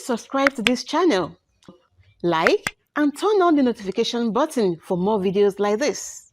Please subscribe to this channel, like, and turn on the notification button for more videos like this.